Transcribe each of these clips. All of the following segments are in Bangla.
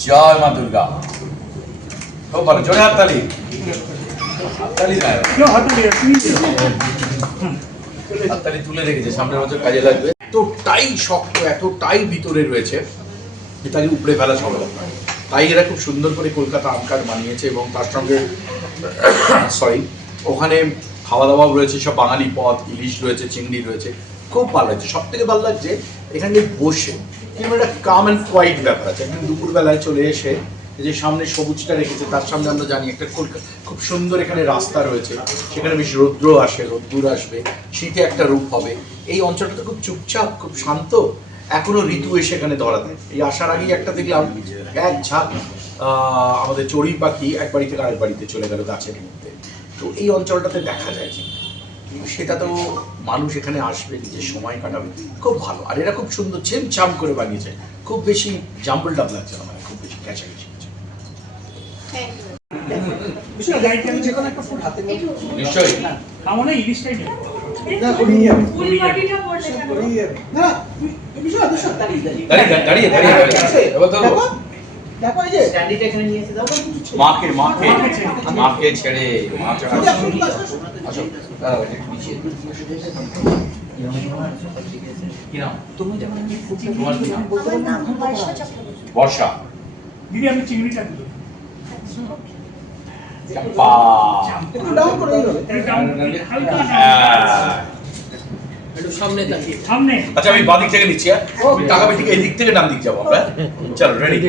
জয় মা দুর্গা। খুব ভালো জোরে হাততালি হাততালি তুলে রেখেছে সামনের বছর কাজে লাগবে। এতটাই শক্ত এতটাই ভিতরে রয়েছে এটাকে উপড়ে ফেলা সম্ভব তাই এরা খুব সুন্দর করে কলকাতা আম কার্ড বানিয়েছে এবং তার সঙ্গে সরি ওখানে খাওয়া দাওয়াও রয়েছে, সব বাঙালি পদ, ইলিশ রয়েছে, চিংড়ি রয়েছে, খুব ভালো লাগছে। সব থেকে ভালো লাগছে এখানে বসে কিংবা একটা কাম অ্যান্ড কোয়াইট ব্যাপার আছে। একদিন দুপুরবেলায় চলে এসে যে সামনে সবুজটা রেখেছে, তার সামনে আমরা জানি একটা কলকাতা খুব সুন্দর এখানে রাস্তা রয়েছে। সেখানে বেশ রৌদ্র আসে, রোদ্দুর আসবে, শীতে একটা রূপ হবে। এই অঞ্চলটা তো খুব চুপচাপ, খুব শান্ত, এখনও ঋতু এসে এখানে ধরা দেয়। এই আসার আগেই একটা দেখলাম, এক ঝাঁক আমাদের চড়ুই পাখি এক বাড়ি থেকে আরেক বাড়িতে চলে গেল গাছের মধ্যে। তো এই অঞ্চলটাতে দেখা যায় যে সেটা তো মানুষ এখানে আসবে নিজের সময় কাটাবে। খুব ভালো। আর এরা খুব সুন্দর ছেম চাম করে বানিয়েছে। খুব বেশি জাম্বল ডাব লাগছে না মানে খুব বেশি নিয়ে নিশ্চয়ই। আমার না ইলিশটাই দাঁড়িয়ে দাঁড়িয়ে। দাঁড়িয়ে দেখো দেখো এই যে স্ট্যান্ডিটা এখানে নিয়ে এসে দাও। মাকে মাকে মাকে ছেড়ে মা ছাড়া দাও। আসুন, আসুন, আসুন। আসো দাঁড়াও এটা একটু পিছিয়ে। দিই। কি নাম? তোমার কি নাম? বর্ষা দিদি আমি চিংড়িটা একটু ডাউন করে হালকা হ্যাঁ। সামনে আচ্ছা আমি বাদিক থেকে নিচ্ছি হ্যাঁ? আমি টাকা ঠিক এই দিক থেকে ডান দিক যাব আমরা হ্যাঁ? চলো রেডি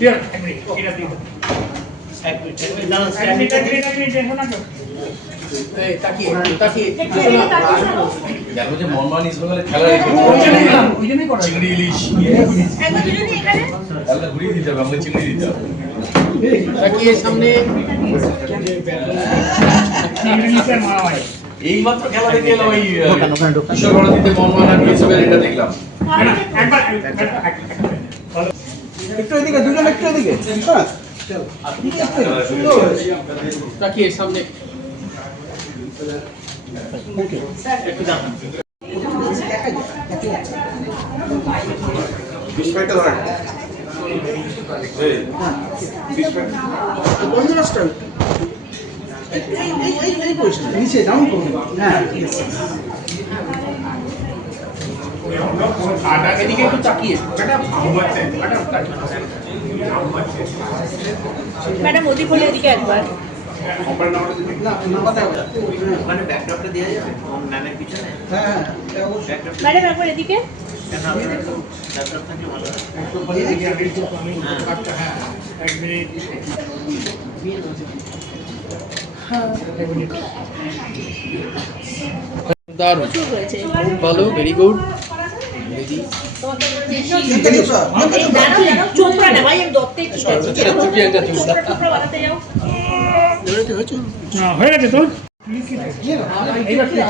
Here, এক মিনিট, এটা দাও। এক মিনিট, এক মিনিট, এক মিনিট, দেখো না দেখো ওই জন্যই দিলাম, ওই জন্যই করা চিংড়ি ইলিশ। ঘুরিয়ে দিতে হবে আমাকে চিংড়ি দিতে হবে। মারা হয়। এই মাত্র খেলা দেখে এলাম ওই কিশোর ভারতীতে মনমান আর বিএসএফ এটা দেখলাম একবার। একটু এদিকে দুজন একটু এদিকে তাকিয়ে সামনে যায় দেখা যাচ্ছে বন্ধুরাষ্ট্র এই এই এই এই পজিশন নিচে ডাউন করুন। হ্যাঁ এদিকে একটু তাকিয়ে ম্যাডাম ওদিক হলে এদিকে একবার। হ্যাঁ হ্যাঁ ম্যাডাম একবার এদিকে। হয় হ্যাঁ, এক মিনিট। দারুণ। প্রচুর ভালো ভেরি গুড হয়ে গেছে। তোর নিয়ে নাও।